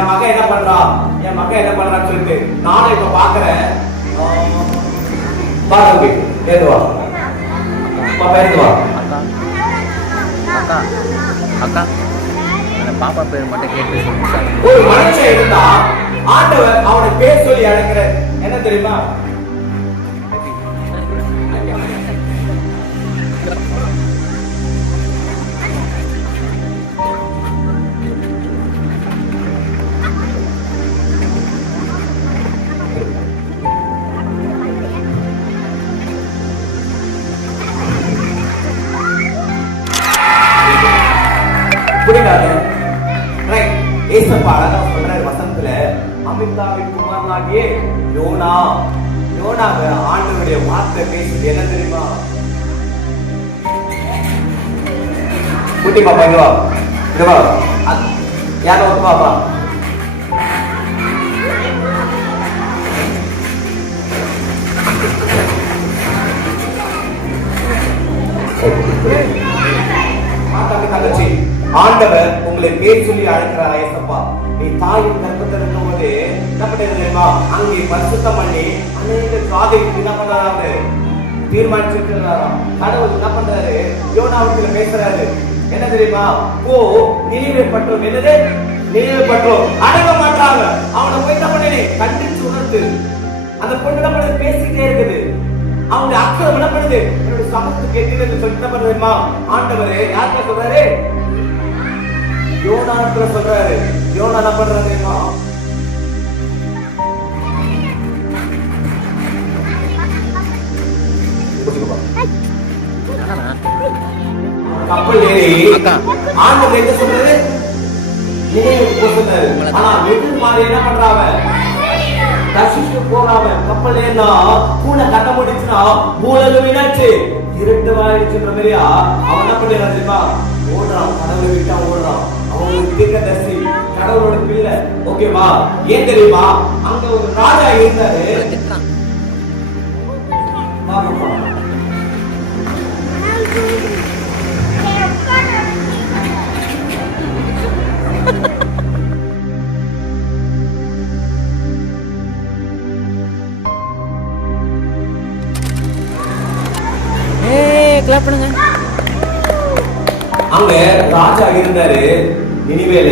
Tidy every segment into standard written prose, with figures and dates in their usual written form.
என் மகன் என்ன பண்றான்னு சொல்லிட்டு நானும் இப்ப பாக்குறேன். பாருங்க ஏதுவா அக்கா அக்கா பாப்பா பேர் மட்டும் கேட்டு. ஒரு மனுஷன் இருந்தா ஆண்டவர் அவனை பேர் சொல்லி அழைக்கிற என்ன தெரியுமா? வசனத்துல அமிதாவின் குமாரனாகிய யோனாவை ஆண்டவருடைய வார்த்தை பேசுது என்ன தெரியுமா? குட்டி பாப்பா இங்க வா யாரோ ஒரு பாப்பா தங்கச்சி, ஆண்டவர் உங்களை பேர் சொல்லி அழைக்கிறார். ஏசப்பா, நீ தாயின் கர்ப்பத்தில் இருக்கும் போது என்ன பண்ணது தெரியுமா? அங்கே பரிசுத்தம் பண்ணி அநேக ஜாதிகளுக்கு என்ன பண்றாரு? தீர்மானிச்சிருக்கிறாராம். கடவுள் என்ன பண்றாரு? யோனாவுக்கு பேசுறாரு. என்ன தெரியுமா? ஓ நினைவை பற்றோம். என்னது நினைவை பற்றோம்? அடங்க மாட்டாங்க. அவனை போய் என்ன பண்ணி கண்டிச்சு உணர்த்து. அந்த பொண்ணு என்ன பண்ணது? பேசிக்கிட்டே இருக்குது. அவங்க அக்கறை என்ன பண்ணுது? என்னோட சமத்துக்கு எதிர்த்து சொல்லிட்டு என்ன பண்ணுமா? ஆண்டவரே யார்கிட்ட சொல்றாரு? யோனாத்துல சொல்றாரு. யோனா என்ன பண்றாரு தெரியுமா? கப்பல் ஏறி ஆண்டவர் என்ன சொல்றாரு? நினைவுக்கு போறாரு. ஆனா வெகு மாதிரி என்ன பண்றாங்க? தர்ஷிஷ்க்கு போறாம கப்பல் ஏறினா பூனை கட்ட முடிச்சுனா மூலக மீனாச்சு இருட்டு வாயிடுச்சுன்ற மாதிரியா அவன் என்ன பண்ணிடுறான் தெரியுமா? ஓடுறான். கடவுளை விட்டா ஓடுறான். அவங்களுக்கு தீர்க்க தரிசி, கடவுளோட பிள்ளை. ஓகேவா? ஏன் தெரியுமா? அங்க ஒரு ராஜா இருந்தாரு. அங்க ராஜா இருந்தாரு நினிவேல.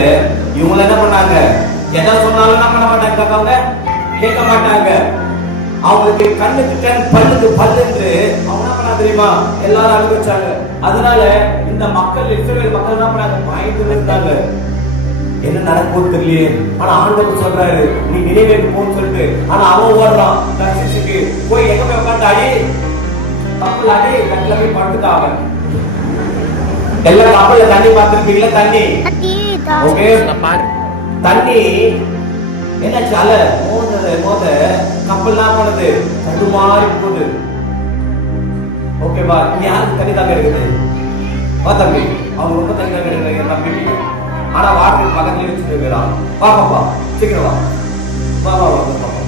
இவங்க என்ன பண்ணாங்க? எதை சொன்னாலும் என்ன பண்ண மாட்டாங்க, கேட்க மாட்டாங்க. அவங்களுக்கு கண்ணுக்கு கண் பல்லுக்கு பல்லுன்னு அவங்க என்ன பண்ணா தெரியுமா? எல்லாரும் அனுபவிச்சாங்க. அதனால இந்த மக்கள் இஸ்ரவேல் மக்கள் என்ன பண்ணாங்க? பயந்து இருந்தாங்க. என்ன நடக்கும் தெரியலையே. ஆனா ஆண்டவர் சொல்றாரு நீ நினைவேக்கு போன்னு சொல்லிட்டு. ஆனா அவன் ஓடுறான் தர்ஷிஷுக்கு. போய் எங்க போய் உட்காந்து அடி கப்பல் அடி கட்டில போய் படுத்துட்டாங்க. எல்லாம் கப்பல்ல தண்ணி பார்த்திருப்பீங்களா? தண்ணி ஓகே தண்ணி என்னாச்சு? அல மோத கப்பல்லாம் போனது தடுமாறி போகுது. ஓகேவா? யாருக்கு தண்ணி தாங்க இருக்குது? தம்பி அவங்க ரொம்ப தண்ணி தாங்க எடுக்கிறாங்க தம்பி. ஆனா வாட்டர் பக்கத்துலயே வச்சுருக்கிறான். பாப்பா சீக்கிரம் வா வா வா பாப்பா.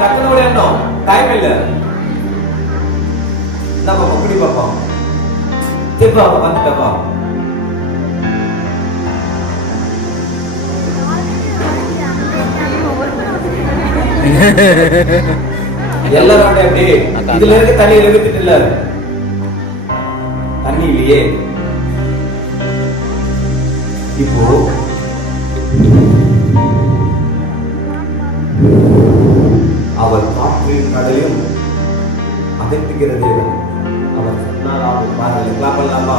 டக்குனோட எண்ணம் டைம் இல்ல. நம்ம குடி பாப்பா திருப்பா வந்துட்டப்பா. எல்லாரும் எப்படி இதுல இருக்க தண்ணி எழுதிட்டு இல்ல தண்ணி இல்லையே. இப்போ அவர் காற்றையும் கடலையும் அதட்டுகிறது. அவர் சொன்னால் அவர் பாருங்கள் கிளாப் பண்ணலாமா?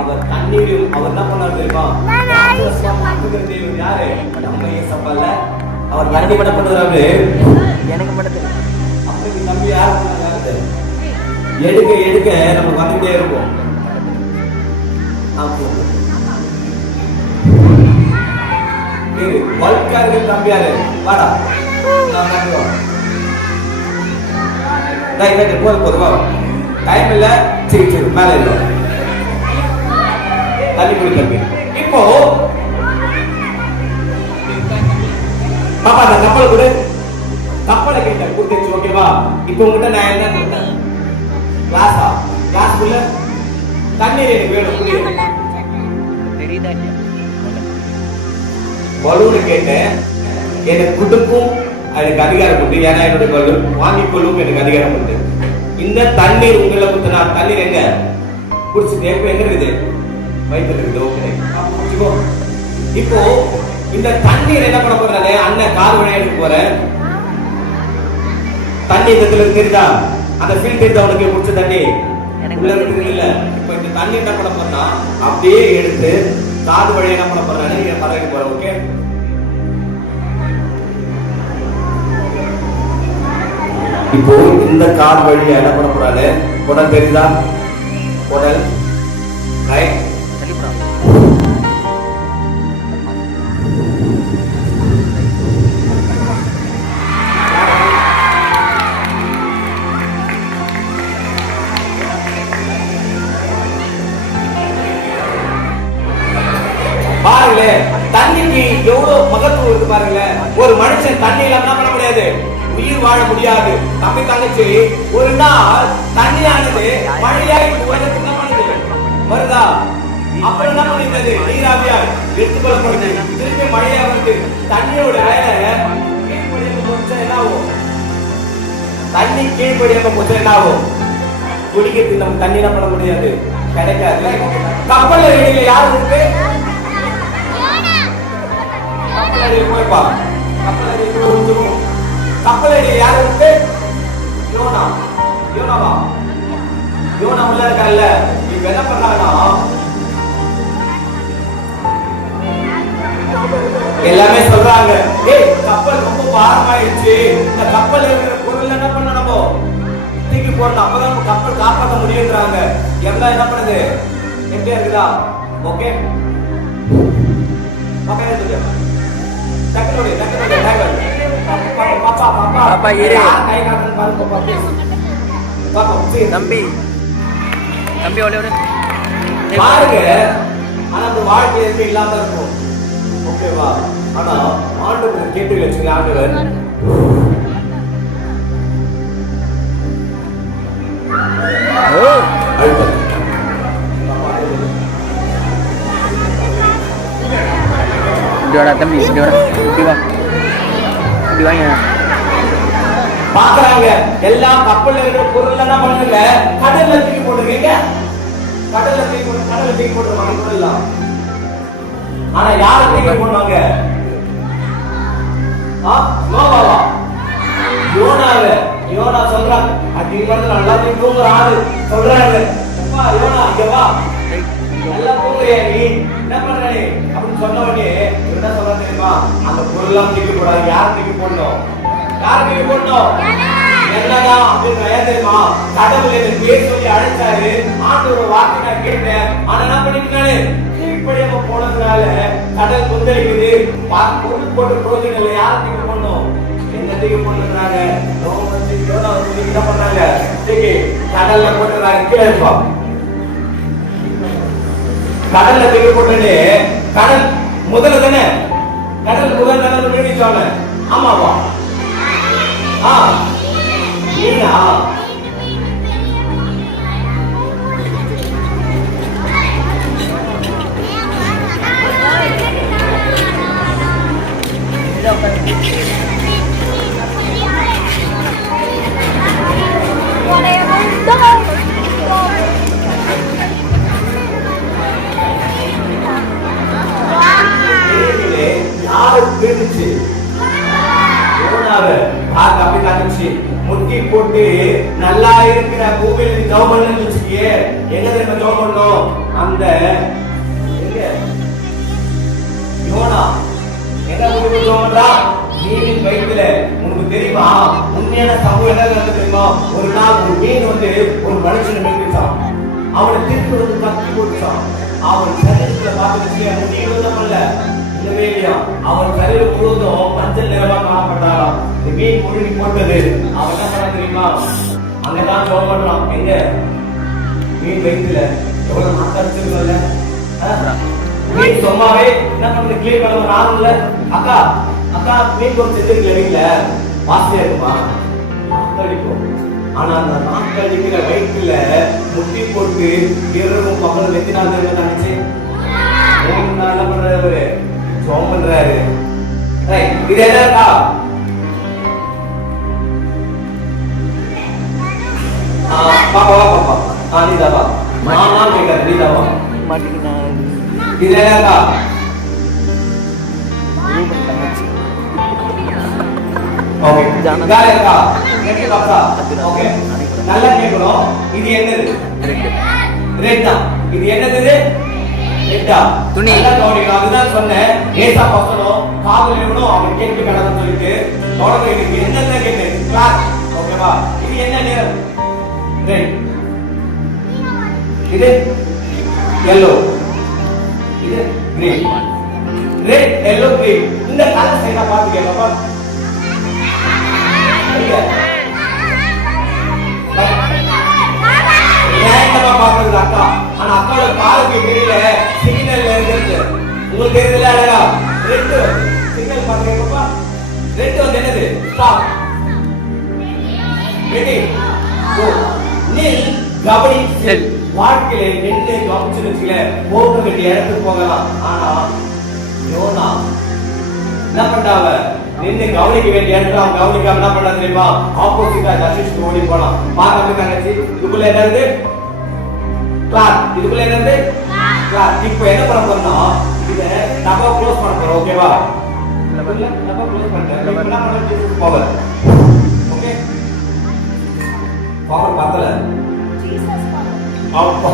அவர் தண்ணீரையும் அவர் என்ன பண்ணார் தெரியுமா? யாரு? நம்ம ஏசப்பல்ல. அவர் தண்ணி பண்ண பண்ணுறாரு. எனக்கு மட்டும் அப்படி நம்பி யாரு எடுக்க எடுக்க நம்ம வந்துட்டே இருப்போம். வல்காரர்கள் நம்பியாரு வாடா போதுவா டைம் இல்ல. சரி சரி மேல இல்ல தள்ளி குடி தம்பி. இப்போ பாப்பா அந்த கப்பலை கூட கப்பலை கிட்ட கொடுத்துச்சு. ஓகேவா? இப்போ உங்ககிட்ட நான் என்ன கொடுத்தேன்? கிளாஸா? கிளாஸ்க்குள்ள தண்ணீர் எனக்கு வேணும் புரியுது தெரியுதா இல்லையா பலூனு கேட்டேன் எனக்கு கொடுக்கும் எனக்கு அதிகாரம் உண்டு ஏன்னா என்னுடைய பலூன் வாங்கிக்கொள்ளும் எனக்கு அதிகாரம் உண்டு இந்த தண்ணீர் உங்களை குத்துனா தண்ணீர் எங்க குடிச்சுட்டு எப்ப எங்க இருக்குது வயிற்றுல இருக்குது ஓகே இப்போ இந்த தண்ணீர் என்ன பண்ண போறாரு அண்ணன் கார் வழியா எடுக்க போறேன் தண்ணி இந்த தெரியுதா அந்த ஃபீல் தெரியுதா உனக்கு குடிச்ச தண்ணி உள்ள இருக்குது இல்ல இப்போ இந்த தண்ணி என்ன பண்ண போறா அப்படியே எடுத்து காது வழியா என்ன பண்ண போறாரு நீங்க பரவாயில்லை போற ஓகே இப்போ இந்த காது வழியா என்ன பண்ண போறாரு குடல் தெரியுதா குடல் ரைட் பாருங்களேன் தண்ணிக்கு எவ்வளவு மகத்துவம் இருக்கு பாருங்களேன் ஒரு மனுஷன் தண்ணி இல்லாம என்ன பண்ண முடியாது உயிர் வாழ முடியாது தம்பி தங்கச்சி ஒரு நாள் தண்ணியானது மழையாகி உலகத்துக்கு என்ன பண்ணுது வருதா அப்ப என்ன பண்ணிருந்தது நீராவியா எடுத்துக்கொள்ளப்படுது திருப்பி மழையா வருது தண்ணியோட வேலை கீழ்படியாம போச்சா என்ன ஆகும் தண்ணி கீழ்படியாம போச்சா என்ன ஆகும் குடிக்கிறதுக்கு நம்ம தண்ணி என்ன பண்ண முடியாது கிடைக்காது கப்பல்ல வெளியில யாரு இருக்கு போய்ப்பா கப்பலடி யாரு இருக்கு யோனா யோனாவா யோனா உள்ள இருக்கல்ல இப்ப என்ன பண்றாங்கன்னா எல்லாமே சொல்றாங்க ஏய் கப்பல் ரொம்ப பாரமாயிடுச்சு இந்த கப்பல் இருக்கிற பொருள் என்ன பண்ணணும் தூக்கி போடணும் அப்பதான் கப்பல் காப்பாற்ற முடியுன்றாங்க எல்லாம் என்ன பண்ணுது எப்படியா இருக்குதா ஓகே ஓகே பாப்பா இரு தம்பி தம்பி ஒளி பாருங்க ஆனா அந்த வாழ்க்கை எதுவுமே இல்லாம இருக்கும் ஓகேவா ஆனா ஆண்டவர் கேட்டு வச்சுங்க ஆண்டவர் தம்பி பாக்குறாங்க எல்லா கப்பல்ல இருக்கிற பொருள் என்ன பண்ணுங்க கடல்ல தூக்கி போடுறீங்க கடல்ல தூக்கி போடுறாங்க ஆனா யார தூக்கி போடுவாங்க நோவாவா யோனாவே யோனா சொல்றாங்க அடி வந்து நல்லா தூங்குற ஆளு சொல்றாங்க அப்பா யோனா இங்க வா நல்லா தூங்குறியா நீ என்ன பண்ற நீ அப்படின்னு சொன்ன உடனே என்ன சொல்ற தெரியுமா அந்த பொருள்லாம் தூக்கி போடாது யார் தூக்கி போடணும் யார் தூக்கி போடணும் என்னடா அப்படின்னு ஏன் தெரியுமா கடவுள் என்ன பேர் சொல்லி அழைச்சாரு ஆண்டவர் வார்த்தை நான் கேட்டேன் ஆனா என்ன பண்ணிட்டாரு கீழ்ப்படியாம போனதுனால கடல் கொந்தளிக்குது பொருள் போட்டு பிரோஜனம் இல்லை யார் தூக்கி போடணும் என்ன தூக்கி போட்டுறாங்க என்ன பண்றாங்க தூக்கி கடல்ல போட்டுறாங்க கீழே இருப்போம் கடல்ல தூக்கி போட்டு கடல் முதல்ல தானே கடல் முதல் கடல் மீடிச்சாங்க ஆமாவா மீனா முட்டி போட்டு நல்லா இருக்கிற பூமியில ஜெபம் பண்ணு வச்சுக்கியே எங்க தெரியுமா ஜெபம் பண்ணோம் அந்த யோனா என்ன ஜெபம் பண்றா மீனின் வயிற்றுல உனக்கு தெரியுமா உண்மையான சம்பவம் என்ன நடந்தது தெரியுமா ஒரு நாள் ஒரு மீன் வந்து ஒரு மனுஷனை மீட்சான் அவனை திருப்பி வந்து கத்தி போட்டுச்சான் அவன் சரீரத்துல பார்த்து முடி எழுதப்படல அவன் சரீரம் முழுவதும் மஞ்சள் நிறமா காணப்பட்டாராம் மீன் முழுகி போட்டது அவன் என்ன பண்ண தெரியுமா அங்கதான் ஜெபம் பண்றான் எங்க மீன் வயிற்றுல எவ்வளவு மாத்தாடிச்சிருக்கோம்ல மீன் சும்மாவே என்ன பண்ணது கிளீன் பண்ண நானும் இல்ல அக்கா அக்கா மீன் கொஞ்சம் செஞ்சிருக்கல வீட்டுல வாசனையா இருக்குமா அடிக்கும் ஆனா அந்த நாட்கள் இருக்கிற வயிற்றுல முட்டி போட்டு இரவும் பகலும் வெத்தி நாள் தானிச்சு 3 நாள் என்ன பண்றாரு ஜோம் பண்றாரு. இது என்னக்கா பாப்பா பாப்பா நீதாவா நான் கேட்கறேன் நீதாவா இது என்னக்கா ஓகே ஜானகா கேட்க பாப்பா ஓகே நல்லா கேட்கணும். இது என்னது ரெட்டா இது என்னது ரெட்டா துணி கவனிக்கணும். அதுதான் சொன்னேன் ஏசா பசனும் காதல் இவனும் அவன் கேள்வி கடந்து சொல்லிட்டு தொடர்ந்து இதுக்கு என்னென்ன கேட்டு கிளாஸ் ஓகேவா. இது என்ன நிறம் ரெட் இது yellow இது green ரெட் yellow green இந்த கலர்ஸ் என்ன பாத்துக்கே பாப்பா ஏன்டா பாக்குறது அக்கா ஆனா அக்காவோட காலுக்கு தெரியல சிக்னல்ல இருக்கு உங்களுக்கு தெரியல அழகா ரெட் சிக்னல் பாத்துக்கே பாப்பா ரெட் வந்து என்னது ஸ்டாப் ரெடி கோ நில் கபடி செல் வாழ்க்கையில நின்று கவனிச்சுல போக வேண்டிய இடத்துக்கு போகலாம். ஆனா யோனா என்ன பண்ணாவ நின்று கவனிக்க வேண்டிய இடத்துல அவன் கவனிக்காம என்ன பண்ணா தெரியுமா ஆப்போசிட்டா ஜஸ்டிஸ்க்கு ஓடி போனான். பார்க்க தங்கச்சி இதுக்குள்ள என்னது கிளாஸ் இதுக்குள்ள என்னது கிளாஸ். இப்போ என்ன பண்ண போறோம் இத டப்பா க்ளோஸ் பண்ண போறோம் ஓகேவா. டப்பா க்ளோஸ் பண்ணிட்டேன். இப்போ என்ன பண்ண ஜீசஸ் பவர் ஓகே பவர் பத்தல ஜீசஸ் பவர் அப்பா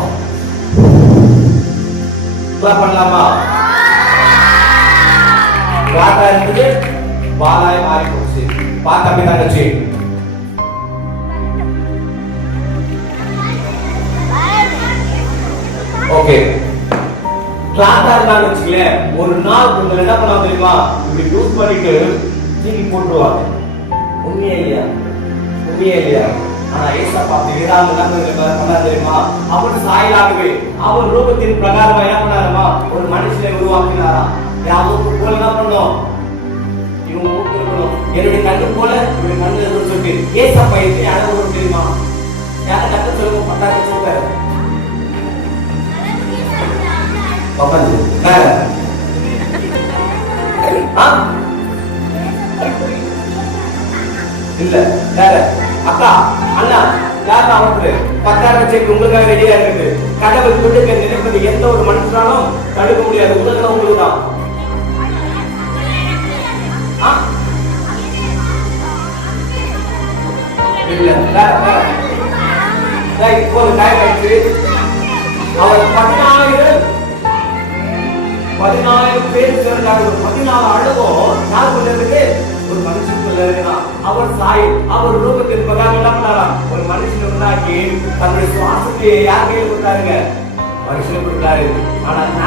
கிளாப் பண்ணலாமா கிளாப்பா இருக்குது பாலாய் மாறி போச்சு. பார்த்து அப்படி தங்கச்சி ஓகே கிளாஸா இருந்தான்னு வச்சுக்கலேன் ஒரு நாள் உங்களை என்ன பண்ண தெரியுமா இப்படி யூஸ் பண்ணிட்டு தூக்கி போட்டுருவாங்க. உண்மையா இல்லையா உண்மையா இல்லையா. ஆனா ஏசப்பா வேறாங்க என்ன பண்ண தெரியுமா அவர் சாயலாகவே அவர் ரூபத்தின் பிரகாரமா என்ன பண்ணாருமா ஒரு மனுஷனை உருவாக்கினாரா. அவருக்கு போல என்ன பண்ணோம் இவங்க மூக்கு இருக்கணும் என்னுடைய கண்ணு போல இவருடைய கண்ணு இருக்கணும்னு சொல்லிட்டு ஏசப்பா எப்படி அழகு தெரியுமா யாரை கண்ணு சொல்லுங்க பத்தாயிரம் சொல்றாரு இல்ல வேற அக்கா அண்ணா யார் அவருக்கு 10,000 செக் உங்களுக்காக ரெடியா இருக்குது. கடவுள் கொடுக்க நினைப்பது எந்த ஒரு மனுஷனாலும் தடுக்க முடியாது. உலகம் உங்களுக்கு தான் இல்ல இப்போ டைம் ஆயிடுச்சு. அவர் 14 பேர் சேர்ந்தாங்க. 14 அழகும் யார் கொண்டிருக்கு ஒரு மனுஷனுக்குள்ள இருக்கிறான். அவர் சாய் அவர் ரூபத்தின் பிரகாரம் என்ன பண்ணாரா ஒரு மனுஷனை உண்டாக்கி தன்னுடைய சுவாசத்தை யார் கையில் கொடுத்தாருங்க மனுஷனுக்கு கொடுத்தாரு. ஆனா என்ன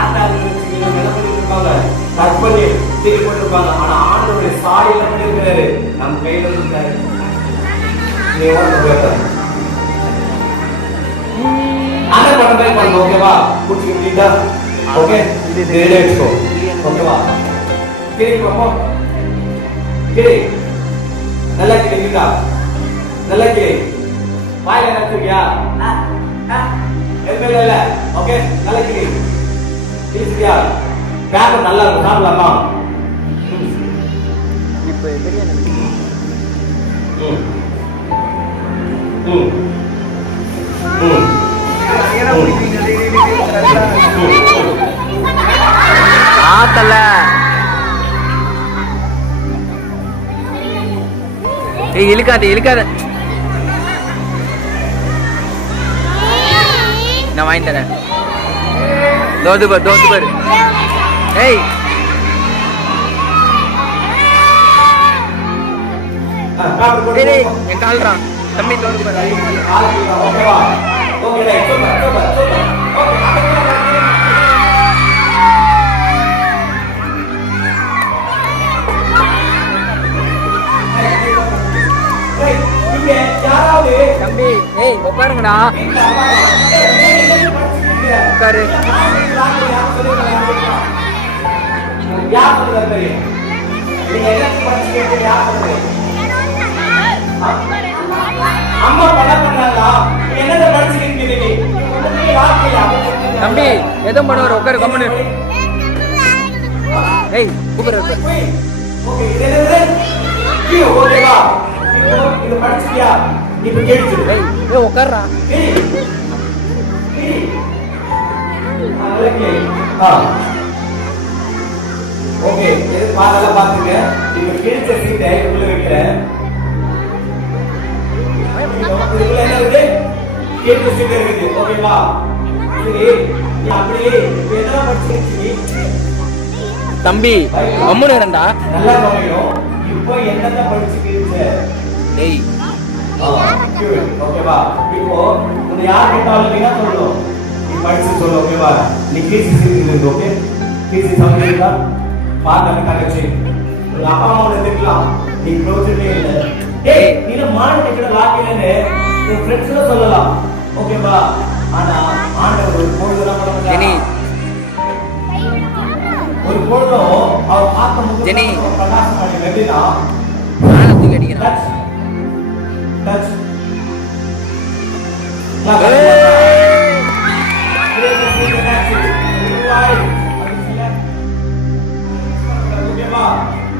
பண்ணிட்டு இருப்பாங்க கட் பண்ணி திருப்பி போட்டிருப்பாங்க. ஆனா ஆண்டவருடைய சாய் என்ன பண்ணிருக்கிறாரு நம்ம கையில இருக்காரு. ஆனா பண்ணவே பண்ணுங்க ஓகேவா குடிச்சுக்கிட்டீங்களா ஓகே ரெடி வெச்சுக்கோ ஓகேவா. கிரி பாப்பா கிரி நல்லா கிரிக்கா நல்லா கிரி வாயில நச்சுக்கியா எதுவுமே இல்ல ஓகே நல்லா கிரி கிரியா பேப்பர் நல்லா இருக்கும் சாப்பிடலாமா. இப்போ தெரியாது ஆத்தல ஏய் இழுக்காத இழுக்காத நான் வாங்கி தரேன். தோது பாரு ஏய் என் கால்றான் தம்பி தோது பாரு ஓகேவா ஓகே சூப்பர் சூப்பர் சூப்பர் தம்பி ஏய் உட்காருங்கடா உட்காரு. யார் அம்மா பண்ண பண்றாங்களா என்னத படிச்சிருக்கீங்க நீ ஒண்ணுமே வார்த்தையா தம்பி எதுவும் பண்ணுவார் உட்காரு கம்முன்னு ஏய் கூப்பிடுற ஓகே இது என்னது நீ ஓகேவா இது படிச்சியா இப்ப கேட்குது ஏய் ஏய் உட்காருடா ஓகே இது பாடல பாத்துங்க இப்ப கிழிச்ச சீட்டை உள்ள வைக்கிறேன் இதுல என்ன இருக்கு கிழிச்ச சீட் இருக்குது ஓகேவா சரி நீ அப்படியே என்ன படிச்சிருக்கீங்க தம்பி கம்முன்னு இருடா நல்லா கவனிக்கணும் இப்போ என்னென்ன படிச்சிருக்கீங்க டேய் ஓகேவா இப்போ உன்னை யார் கேட்டாலும் நீங்க சொல்லணும் நீ படிச்சு சொல்லு ஓகேவா நீ கிழிச்ச சீட் இருக்கு ஓகே கிழிச்ச சமையலா பாத்து கரெக்ட் உங்க அப்பா அம்மா வந்துக்கலாம் நீ ப்ரோஜனே இல்ல டேய் நீ மான் கிட்ட லாக்கினே உன் ஃப்ரெண்ட்ஸ்ல சொல்லலாம் ஓகேவா ஆனா ஆண்டவர் ஒரு பொழுதுலாம் ஜெனி ஒரு பொழுதும் அவர் பார்க்கும்போது ஜெனி பிரகாசம் பண்ணி வெட்டினா ஆனந்தி கடிக்கிறான் டச்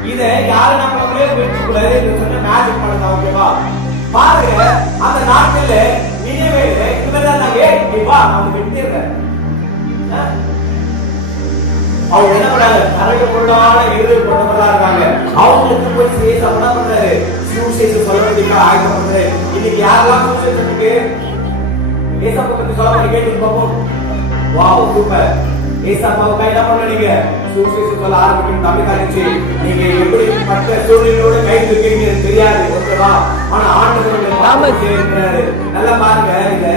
இத யாரு நம்மளே வெற்றிக்கூடாது சொன்ன மேஜிக் பண்ணலாம் ஓகேவா பாருங்க அந்த நாட்கள்ல நினைவேல இவர்தான் நான் நீ வா நான் வெட்டிடுறேன் அவங்க என்ன பண்ணாங்க நிறைய பொருளான இருதய கொண்டவர்களா இருக்காங்க அவங்களுக்கு போய் சேஸ் என்ன பண்றாரு சுவிசேஷம் சொல்றதுக்கு ஆயத்தம் பண்றாரு இன்னைக்கு யாரெல்லாம் சுவிசேஷத்துக்கு ஏசப்பா பத்தி சொல்ல பண்ணி கேட்டு பார்ப்போம் வாவ் சூப்பர் ஏசப்பாவை கையில பண்ணீங்க சுவிசேஷம் சொல்ல ஆரம்பிக்கும் தமிழ் காணிச்சு நீங்க எப்படி மற்ற சூழ்நிலையோட கை தூக்கிங்க தெரியாது ஓகேவா ஆனா ஆண்டவருடைய நாமத்தை இருக்கிறாரு நல்லா பாருங்க இத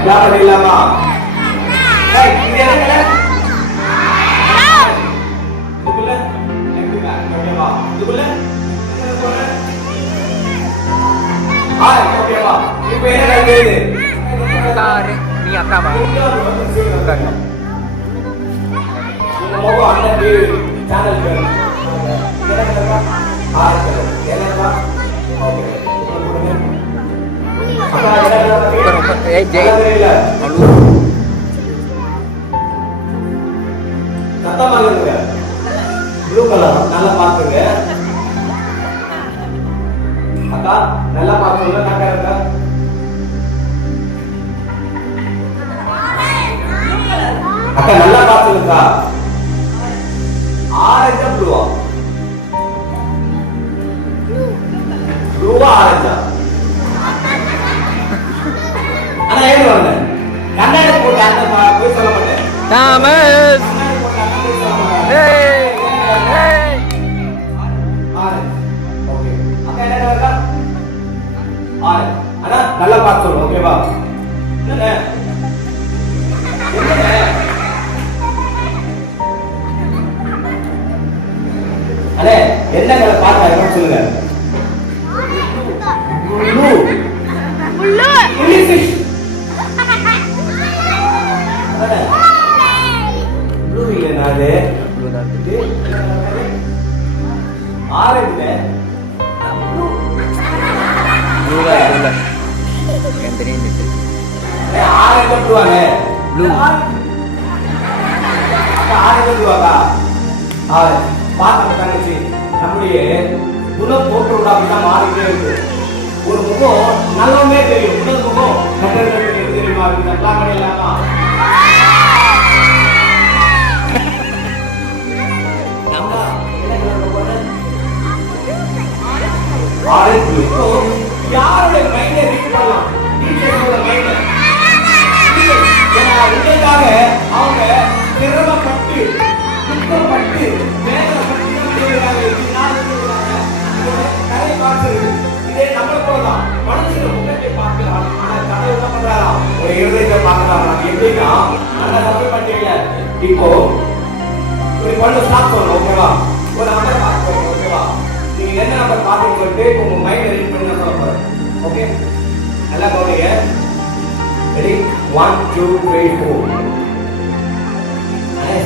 क्या पढ़ेलामा hey ini ada kan betul oke pak betul hai oke pak ini என்ன நடக்குது கார் நீ அக்கா வா உட்காரு உங்க அந்த சேனல் பேர் என்ன என்னப்பா ஓகே ஏய் ஜெய் சத்தமாக இருங்க ப்ளூ கலர் நல்லா பாத்துங்க அக்கா நல்லா பாத்துங்க அக்கா இருக்கா அக்கா நல்லா பாத்துங்கக்கா ஆரஞ்சா ப்ளூவா ப்ளூவா ஆரஞ்சா ஆனா ஏன் வரல கண்ணாடி போட்டு அந்த போய் சொல்ல மாட்டேன் தாமஸ் ஏய் ஏய் ஆரஞ்சு ஓகே அக்கா என்ன இருக்கா ஆரஞ்சு அண்ணா நல்லா பார்த்து சொல்லு ஓகேவா என்னண்ணே என்னண்ணே அண்ணே என்ன கலர் பார்த்தா என்ன சொல்லுங்க ப்ளூ ப்ளூ இங்கிலீஷ் ப்ளூ இல்ல நானே ப்ளூ தான் ஆரஞ்சு ப்ளூ தான் எனக்கு தெரியும் ஆரஞ்சு ப்ளூவானே ப்ளூ ஆரஞ்சு ப்ளூவாக்கா ஆரஞ்சு பாத்து தங்கச்சி நம்முடைய குணம் போட்டு அப்படிதான் மாறிட்டே இருக்கு ஒரு முகம் நல்லவே தெரியும் முதல் முகம் கட்டணம் தெரியுமா நல்லா கிடையாமா ஆரஞ்சு யாருடைய மைண்டை ரீட் பண்ணலாம் டீச்சரோட மைண்டை உங்களுக்காக அவங்க சிரமப்பட்டு துக்கப்பட்டு வேதனைப்பட்டு கதை பார்க்கிறது இதே நம்மளை போலதான் மனுஷன் முகத்தை பார்க்கலாம் ஆனா கடவுள் என்ன பண்றாரா ஒரு இருதயத்தை பார்க்கலாம் எப்படின்னா நல்ல தப்பு பண்றீங்க இப்போ ஒரு கொஞ்சம் ஸ்டாப் சொல்லணும், ஓகேவா? ஒரு நம்பர் பார்த்து, ஓகேவா? நீங்க என்ன நம்பர் பார்த்து சொல்லிட்டு உங்க மைண்ட் ரீட் பண்ணி சொல்ல போறேன். ஓகே, நல்லா கவனிங்க. ரெடி? 1 2 3 4.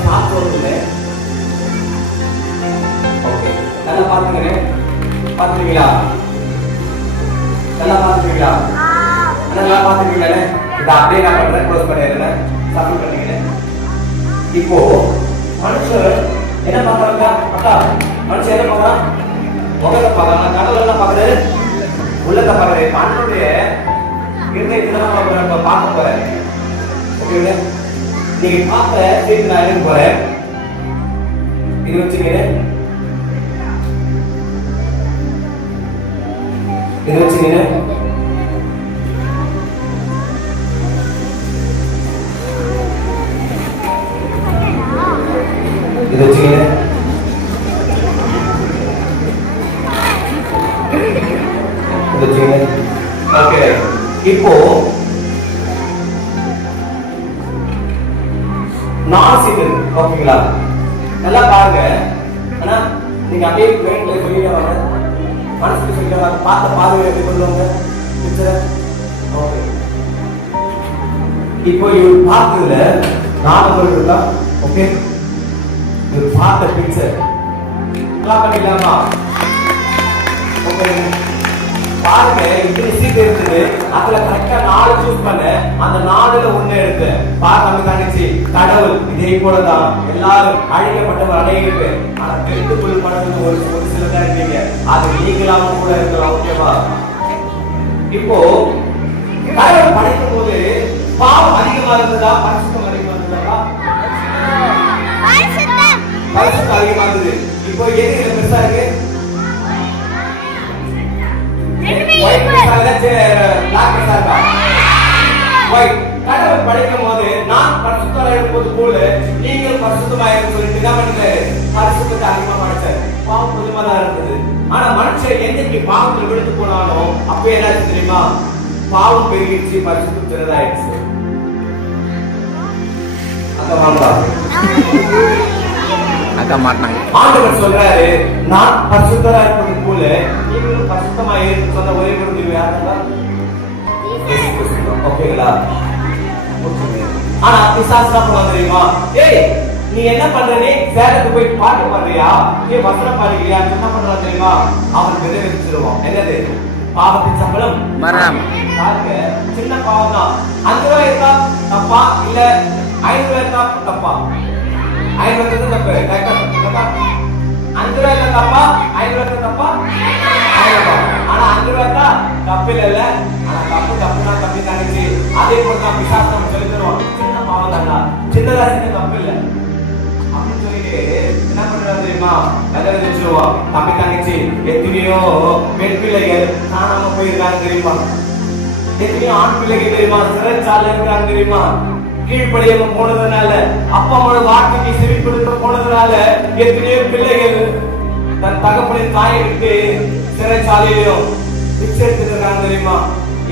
ஸ்டாப் சொல்லுங்க. ஓகே, நல்லா பாத்துக்கங்க. பாத்துட்டீங்களா? நல்லா பாத்துட்டீங்களா? நல்லா பாத்துட்டீங்களா? இதை அப்படியே நான் பண்றேன், க்ளோஸ் பண்ணிடுறேன், சப்மிட் பண்ணிக்கிறேன். இப்போ மனுஷன் என்ன பண்றாங்க? அக்கா, மனுஷன் என்ன பண்றான்? முகத்தை பார்க்கறான், கடவுள் என்ன பார்க்கறாரு? உள்ளத்தை பார்க்கறாரு. மனுடைய இருதயத்தை நான் பார்க்க போறேன். ஓகேங்களா? நீங்க பார்த்த செய்தி நான் எழுத போறேன். இது வச்சுக்கிறேன், இது வச்சுக்கிறேன். இது வச்சுக்கிறேன். இது வச்சுக்கிறேன். ஓகே, இப்போ நாசிகள், ஓகேங்களா? நல்லா பாருங்க. ஆனா நீங்க அப்படியே மைண்ட்ல சொல்லிட்டு வாங்க, மனசுல சொல்லிட்டு வாங்க. பார்த்த பார்வை எப்படி கொள்ளுவாங்க பிக்சர். ஓகே, இப்போ இவர் பார்த்ததுல ஞாபகம் இருக்கா? ஓகே, இவர் பார்த்த பிக்சர் நல்லா பண்ணிடலாமா? ஓகே, பாருங்க. இப்படி சீட் இருக்குது, அதுல கரெக்டா 4 சூஸ் பண்ண, அந்த 4ல 1 எடுத்து பாருங்க. நம்ம தங்கச்சி கடவுள் இதே போலதான் எல்லாரும் அழைக்கப்பட்டவர் அநேக பேர். ஆனா தெரிந்து கொள்ளப்படுறது ஒரு சிலதான் இருக்கீங்க. அது நீங்களாம கூட இருக்கலாம். ஓகேவா? இப்போ கடவுள் படைக்கும் போது பாவம் அதிகமா இருந்ததா, பரிசுத்தம் அதிகமா இருந்ததா? பரிசுத்தம் அதிகமா இருந்தது. இப்போ எது பெருசா இருக்கு? கடவுள் படைக்கும் போது நான் பரிசுத்தமா இருக்கும்போது போல நீங்கள் பரிசுத்தமா இருக்கும் சொல்லிட்டு தான் பண்ணிட்டாரு. பரிசுத்தத்தை அதிகமா படைச்சாரு. பாவம் கொஞ்சமா தான் இருந்தது. ஆனா மனுஷன் என்னைக்கு பாவத்தில் விழுந்து போனாலும் அப்ப என்னாச்சு தெரியுமா? பாவம் பெருகிடுச்சு, பரிசுத்தம் சிறதாயிடுச்சு. அக்கா மாட்டாங்க. ஆண்டவர் சொல்றாரு, நான் பரிசுத்தமா இருப்பது போல நீங்களும் பரிசுத்தமா இருக்கு சொன்ன ஒரே முடிவு யாருன்னா ஓகேங்களா? ஆனா பிசாசு என்ன பண்ணுவாங்க தெரியுமா? ஏய், நீ என்ன பண்ற? நீ சேலத்துக்கு போய் பாட்டு பாடுறியா, நீ வசனம் பாடுறியா? என்ன பண்றா தெரியுமா? அவன் விதை வச்சிருவான். என்னது? பாவத்தின் சம்பளம் மரணம். பாருங்க, சின்ன பாவம் தான். 5 ரூபாய் இருக்கா தப்பா, இல்ல 5 ரூபாய் இருக்கா தப்பா? 5 ரூபாய் தப்பு. 5 ரூபாய் தப்பா, 5 ரூபாய் தப்பா? ஆனா 5 ரூபாய் தான் தப்பு இல்ல. ஆனா தப்புனா தப்பி தானே. அதே போல தான் பிசாசு நம்ம சொல்லி தருவோம், சின்ன பாவம் தானா, சின்னதா சின்ன தப்பு இல்ல அப்படின்னு சொல்லிட்டு என்ன பண்றது தெரியுமா? கதை வச்சிருவோம். தம்பி தங்கச்சி எத்தனையோ பெண் பிள்ளைகள் காணாம போயிருக்காங்க தெரியுமா? எத்தனையோ ஆண் பிள்ளைகள் தெரியுமா சிறைச்சாலை இருக்கிறாங்க தெரியுமா? கீழ்ப்படியாம போனதுனால, அப்பா அம்மாவோட வார்த்தைக்கு செவி கொடுக்க போனதுனால எத்தனையோ பிள்ளைகள் தன் தகப்பனின் தாயை விட்டு சிறைச்சாலையிலும் பிச்சை எடுத்துட்டு இருக்காங்க தெரியுமா?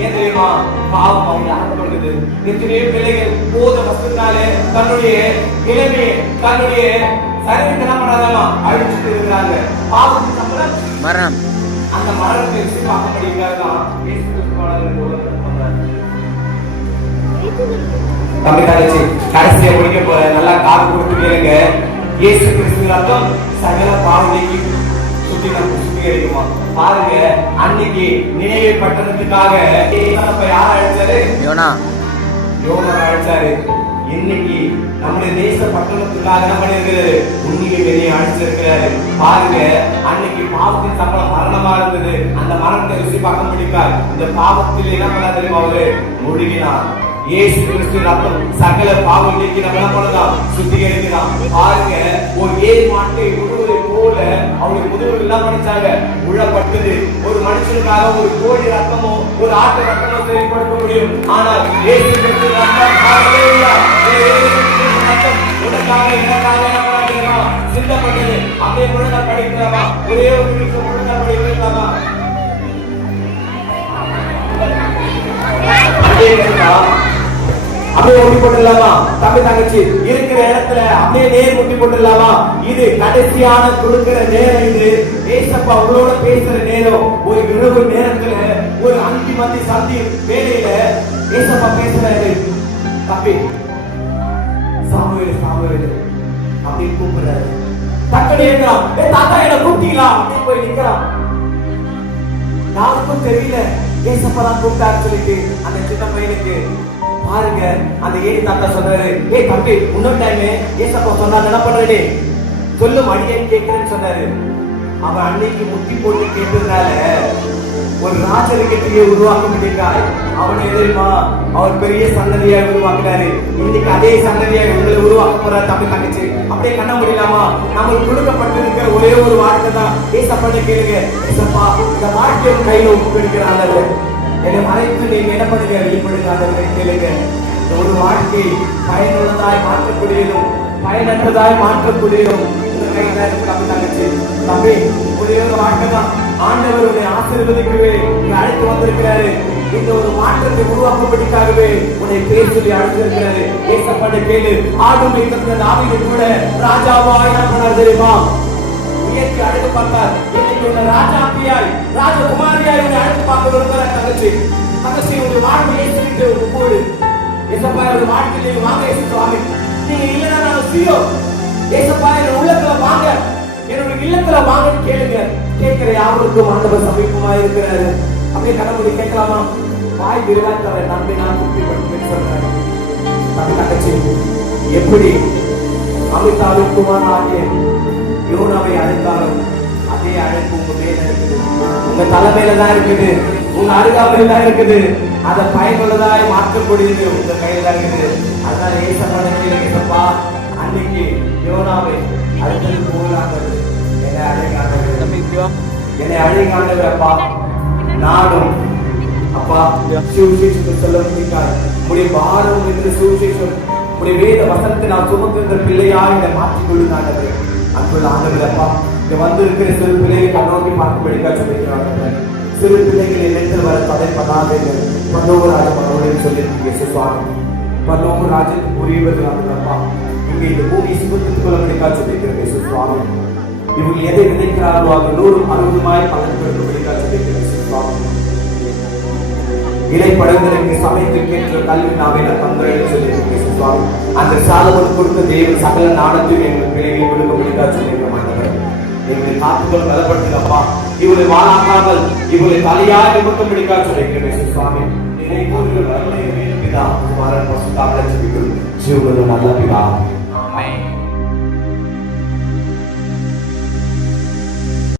ஏன் தெரியுமா? பாவம் அவங்க ஆட்கொண்டது. எத்தனையோ பிள்ளைகள் போத வசதினாலே தன்னுடைய இளமையை, தன்னுடைய சரீரத்தை என்ன பண்ணாதாமா அழிச்சுட்டு இருக்கிறாங்க. பாவத்தின் சம்பளம் மரணம். அந்த மரணத்தை பார்க்க முடியாதான். தம்பி தங்கச்சி கடைசியை முடிக்க போற, நல்லா காது கொடுத்து கேளுங்க. இயேசு கிறிஸ்து ரத்தம் சகல பாவனைக்கு சுத்திகரிக்குமா? பாருங்க, அன்னைக்கு நினைவை பட்டணத்துக்காக யார் அழைச்சாரு? யோனா அழைச்சாரு. இன்னைக்கு நம்முடைய தேச பட்டணத்துக்காக என்ன பண்ணிருக்கிறாரு? உன்னியை வெளியே அழைச்சிருக்கிறாரு. பாருங்க, அன்னைக்கு பாவத்தின் சம்பளம் மரணமா இருந்தது. அந்த மரணத்தை ருசி பார்க்க முடியாது. இந்த பாவத்தில் என்ன பண்ண தெரியுமா? அவரு முழுகினார். இயேசு கிறிஸ்து ரத்தம் சகல பாவம் நீக்கி நம்ம என்ன பண்ணலாம்? சுத்திகரிக்கலாம். பாருங்க, ஒரு ஏழு மாட்டை உழுவதை போல அவருடைய முதுகில் எல்லாம் பண்ணிச்சாங்க, உழப்பட்டது. ஒரு மனுஷனுக்காக ஒரு கோழி ரத்தமோ ஒரு ஆட்டு ரத்தமோ செயல்படுத்த முடியும். ஆனால் இயேசு கிறிஸ்து ரத்தம் உனக்காக எனக்காக சிந்தப்பட்டது. அப்படியே முழுக்க படிக்கலாமா? ஒரே ஒரு நிமிஷம் முழுக்க படிக்கலாமா? அப்படியே ஒட்டி போட்டுடலாமா? தம்பி தங்கச்சி இருக்கிற இடத்துல அப்படியே நேர் ஒட்டி போட்டுடலாமா? இது கடைசியான கொடுக்கிற நேரம். இது ஏசப்பா உங்களோட பேசுற நேரம். ஒரு இரவு நேரத்துல ஒரு அந்தி சந்தி வேலையில ஏசப்பா பேசுறாரு. தம்பி சாமுவேல் சாமுவேல் அப்படின்னு கூப்பிடுறாரு. தக்கடி ஏற்கிறான். தாத்தா என்ன கூப்பிட்டீங்களா அப்படின்னு போய் நிக்கிறான். யாருக்கும் தெரியல ஏசப்பா தான் கூப்பிட்டாரு சொல்லிட்டு அந்த சின்ன பையனுக்கு பாருங்க. அந்த ஏடி தாத்தா சொல்றாரு, தம்பி இன்னொரு டைம் ஏசப்பா சொன்னா என்ன பண்றே சொல்லு மடியன்னு கேட்கிறேன்னு சொன்னாரு. அவன் அன்னைக்கு முட்டி போட்டு கேட்டதுனால ஒரு ராஜரிகத்தையே உருவாக்க முடியாது. அவன் எதிர்மா அவர் பெரிய சந்ததியாக உருவாக்கினாரு. இன்னைக்கு அதே சந்ததியாக உங்களை உருவாக்க போற தம்பி தங்கச்சி. அப்படியே கண்ண முடியலாமா? நம்மளுக்கு கொடுக்கப்பட்டிருக்கிற ஒரே ஒரு வார்த்தை தான் ஏசப்பாட்ட கேளுங்க. ஏசப்பா இந்த வாழ்க்கையை கையில ஒப்புக்கொடுக்கிறாங்க. என்னை மறைத்து நீங்க என்ன பண்ணுங்க வெளிப்படுங்க கேளுங்க. ஒரு வாழ்க்கை பயனுள்ளதாய் மாற்றக்கூடியதும் பயனற்றதாய் மாற்றக்கூடியதும் தம்பி ஒரே ஒரு வாழ்க்கை தான். ஆண்டவருடைய ஆசீர்வதிக்கவே அழைத்து வந்திருக்கிறாரு. இந்த ஒரு மாற்றத்தை உருவாக்கும்படிக்காகவே உன்னை பேர் சொல்லி அழைத்திருக்கிறாரு. ஏசப்பாட்ட கேளு. ஆடும் இருக்கிற தாவீது கூட ராஜாவாய் என்ன தெரியுமா? உயர்த்தி அழைத்து பார்த்தார். இன்னைக்கு உன்னை ராஜாப்பியாய் ராஜகுமாரியாய் உன்னை அழைத்து பார்க்க விரும்புகிற தங்கச்சி தங்கச்சி உங்களுடைய வாழ்வை ஏசிட்டு போடு. ஏசப்பா என்னுடைய வாழ்க்கையில் வாங்க ஏசு சுவாமி. நீங்க இல்லைன்னா நான் சியோ ஏசப்பா என்னோட உள்ளத்துல வாங்க, என்னோட இல்லத்துல வாங்கன்னு கேளுங்க. கேட்கிற யாருக்கும் ஆண்டவர் சமீபமா இருக்கிறாரு. அப்படியே கடவுளை கேட்கலாமா? வாய் விரிவாக்க நம்பி நான் குட்டி படுத்து சொல்றேன். தம்பி தங்கச்சி எப்படி அமிதாவின் குமார் ஆகிய யோனாவை அழைத்தாலும் அதே அழைப்பு உங்க மேல இருக்குது. உங்க தலைமையில தான் இருக்குது. உங்க அருகாமையில தான் இருக்குது. அதை பயனுள்ளதாய் மாற்றக்கூடியது உங்க கையில தான் இருக்குது. அதனால ஏசப்பா ஏசப்பா அன்னைக்கு யோனாவை அடுத்தது போகலாங்கிறது என்னை அழைக்காண்டவர். என்னை அழைக்காண்டவர் அப்பா. நானும் அப்பா சுவிசேஷத்தை சொல்ல முடியாது. உடைய பாரம் என்ற சுவிசேஷம் உடைய வேத வசனத்தை நான் சுமக்கின்ற பிள்ளையா என்னை மாற்றிக் கொள்ளுங்காண்டவர். அன்புள்ள ஆண்டவர் அப்பா, இங்க வந்து இருக்கிற சிறு பிள்ளைகளை கண்ணோக்கி பார்க்கும்படிக்கா சொல்லியிருக்கிறாங்க. சிறு பிள்ளைகளை நின்று வர தடை பண்ணாதீர்கள். பல்லோகராஜன் சொல்லியிருக்கீங்க சுவாமி. பல்லோகராஜனுக்கு உரியவர்கள் அப்பா இங்க இந்த பூமி சுத்தத்துக் கொள்ளபடிக்கா சொல்லியிருக்கிறது சுவாமி. இவங்க எதை விதைக்கிறார்களோ அது 160 பலன் கொடுக்கபடிக்கா சொல்லியிருக்கிறது சுவாமி. இலை பழங்களுக்கு சமயத்திற்கேற்ற கல்வி நாவை தந்திரன்னு சொல்லியிருக்கிறது சுவாமி. அந்த சாலமோன் கொடுத்த தேவன் சகல நாடத்தையும் எங்கள் பிள்ளைகளை கொடுக்கபடிக்கா சொல்லியிருக்க மாட்டார்கள். எங்களை காத்துக்கள் பலப்படுத்துங்கப்பா. இவளை வாழாக்காமல் இவளை தலையாக நிமிக்கபடிக்கா சொல்லியிருக்கிறது சுவாமி. நினைவு வரலை பிதா குமாரன் பசுதாவில ஜெபிக்கிறோம். ஜீவனுள்ள நல்ல பிதா.